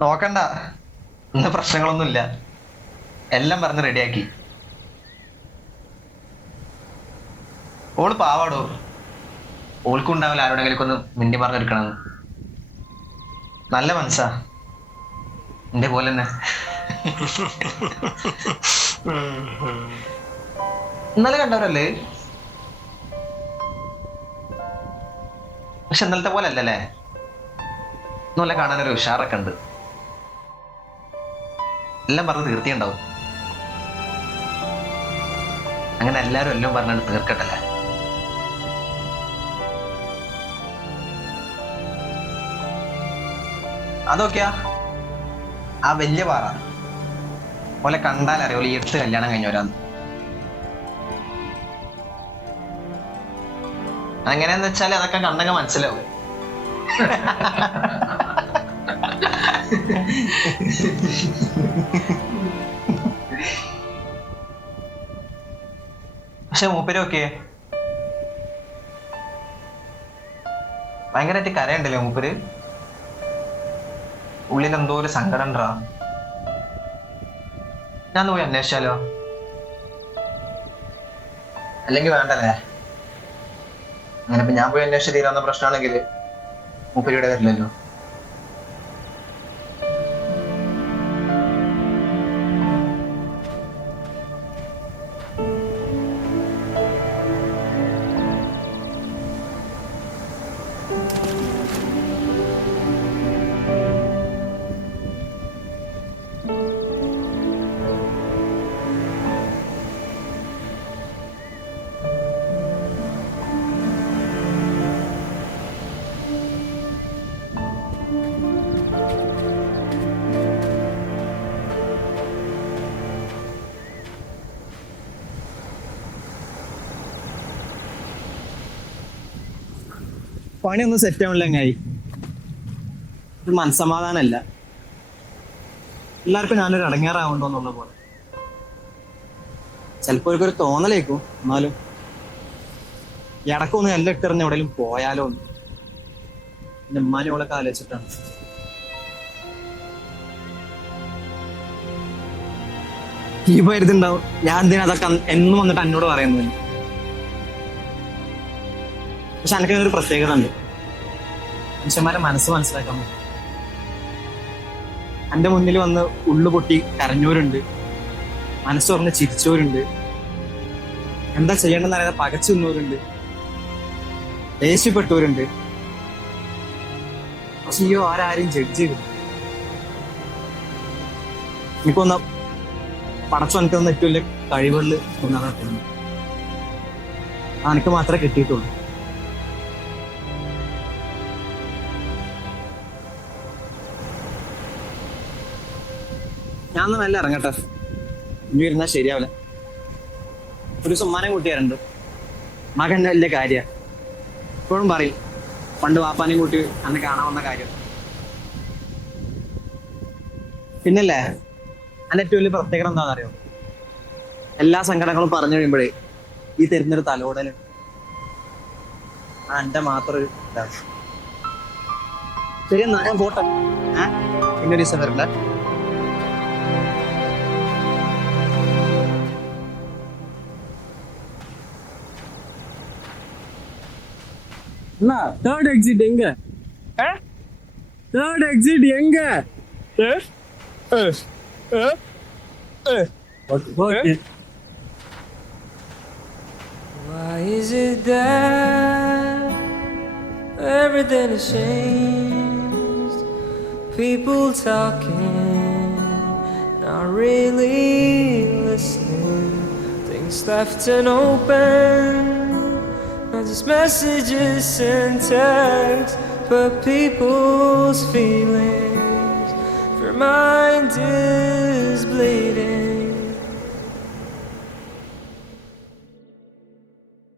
നോക്കണ്ട, ഇന്ന് പ്രശ്നങ്ങളൊന്നുമില്ല. എല്ലാം പറഞ്ഞ് റെഡിയാക്കി. ഓള് പാവാടോ. ഓൾക്കും ഉണ്ടാവില്ല ആരോടെങ്കിലും ഒന്ന് മിണ്ടി പറഞ്ഞെടുക്കണമെന്ന്. നല്ല മനസ്സാ, എന്റെ പോലെ തന്നെ. ഇന്നലെ കണ്ടവരല്ലേ? പക്ഷെ ഇന്നലത്തെ പോലെ അല്ലല്ലേ? ഇന്നലെ കാണാനൊരു ഉഷാറൊക്കെ ഉണ്ട്. എല്ലാം പറഞ്ഞ് തീർത്തിയുണ്ടാവും. അങ്ങനെ എല്ലാരും എല്ലാം പറഞ്ഞാൽ തീർക്കട്ടല്ലേ? അതൊക്കെയാ ആ വലിയ പാറ പോലെ കണ്ടാൽ അറിയോളൂ ഈ 8 കല്യാണം കഴിഞ്ഞവരാന്ന്. അങ്ങനെയെന്ന് വെച്ചാൽ അതൊക്കെ കണ്ടങ്ങ് മനസ്സിലാവും. പക്ഷെ മൂപ്പരൊക്കെ ഭയങ്കരമായിട്ട് കരയുണ്ടല്ലേ മൂപ്പര്. ഉള്ളിൽ എന്തോ ഒരു സങ്കടം ഉണ്ടാ. ഞാൻ പോയി അന്വേഷിച്ചാലോ? അല്ലെങ്കിൽ വേണ്ടല്ലേ? അങ്ങനെ ഇപ്പൊ ഞാൻ പോയി അന്വേഷിച്ച് തീരാവുന്ന പ്രശ്നമാണെങ്കിൽ മൂപ്പരിയുടെ വരില്ലല്ലോ. പണിയൊന്നും സെറ്റ് ആവണില്ല ചങ്ങായി. ഒരു മനസ്സമാധാനമല്ല. എല്ലാവർക്കും ഞാനൊരു ഇടങ്ങേറാവുണ്ടോന്നുള്ള പോലെ. ചിലപ്പോ ഒരു തോന്നലേക്കും. എന്നാലും ഇടക്കൊന്ന് എല്ലാം ഇട്ടെറിഞ്ഞ് എവിടെയും പോയാലോ എന്ന് എന്റെ ഉമ്മാനോളൊക്കെ ആലോചിച്ചിട്ടാണ്. ഈ വരുന്നുണ്ടാവും ഞാൻ എന്തിനാ അതൊക്കെ എന്നും വന്നിട്ട് എന്നോട് പറയുന്നത്. പക്ഷെ എനിക്കതിനൊരു പ്രത്യേകത ഉണ്ട്. മനുഷ്യന്മാരെ മനസ്സ് മനസ്സിലാക്കാൻ പറ്റും. എന്റെ മുന്നിൽ വന്ന് ഉള്ളു പൊട്ടി കരഞ്ഞവരുണ്ട്, മനസ്സ് തുറന്ന് ചിരിച്ചവരുണ്ട്, എന്താ ചെയ്യേണ്ടെന്ന് അറിയാതെ പകച്ചു നിന്നവരുണ്ട്, ദേഷ്യപ്പെട്ടവരുണ്ട്. പക്ഷെ ഈ ആരാരും ജഡ്ജ് ചെയ്തു. എനിക്കൊന്ന് പടച്ചു എനിക്ക് തന്ന ഏറ്റവും വലിയ കഴിവുകളിൽ ഒന്നാണ് തോന്നുന്നു. എനിക്ക് മാത്രമേ കിട്ടിയിട്ടുള്ളൂ. ഞാൻ നല്ല ഇറങ്ങട്ടെ, ഇനി ഇരുന്നാൽ ശരിയാവില്ല. ഒരു സമ്മാനം കൂട്ടിയാറുണ്ട്, മകന്റെ വലിയ കാര്യ. ഇപ്പോഴും പറയും പണ്ട് വാപ്പാനെയും കൂട്ടി അന്ന് കാണാവുന്ന കാര്യം. പിന്നല്ലേ അതിന്റെ ഏറ്റവും വലിയ പ്രത്യേകത എന്താണെന്ന് അറിയോ? എല്ലാ സങ്കടങ്ങളും പറഞ്ഞു കഴിയുമ്പോഴേ ഈ തരുന്നൊരു തലോടല് എന്റെ മാത്രം ഒരു ഇതാണ്. ശരി എന്നാ ഞാൻ പോട്ടെ. പിന്നെ ഒരു ദിവസം വരില്ല. தேர்ட் எக்ஸிட் எங்க? தேர்ட் எக்ஸிட் எங்க? Why is it that everything has changed? People talking, not really listening. Things left unopen, not just messages and texts, but people's feelings. Your mind is bleeding.